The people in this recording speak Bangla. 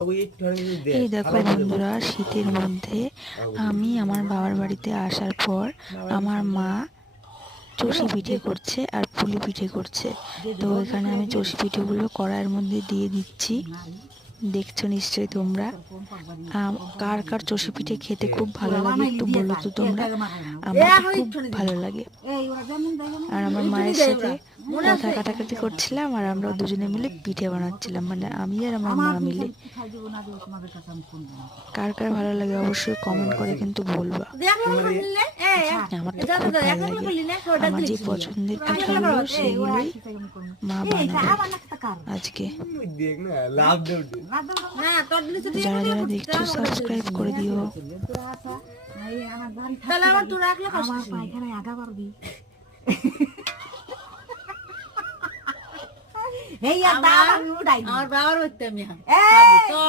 এই দেখো বন্ধুরা, শীতের মধ্যে আমি আমার বাবার বাড়িতে আসার পর আমার মা চষি পিঠে করছে আর পুলি পিঠে করছে। তো এখানে আমি চষি পিঠেগুলো কড়াইয়ের মধ্যে দিয়ে দিচ্ছি। দেখছো নিশ্চয়ই তোমরা। কার কার চষি পিঠে খেতে খুব ভালো লাগে একটু বলো তো তোমরা। আমার খুব ভালো লাগে। আর আমার মায়ের সাথে কথা কাটাকাটি করছিলাম আর আমরা দুজনে মিলে পিঠে বানাচ্ছিলাম, মানে আমি আর আমার মা মিলে। কার কার ভালো লাগে অবশ্যই কমেন্ট করে কিন্তু বলবা। আমার তো খুব ভালো লাগে। আমার যে পছন্দের পিঠাগুলো সেগুলোই মা বানাবে আজকে। যারা যারা দেখছো সাবস্ক্রাইব করে দিও। আমার বাবার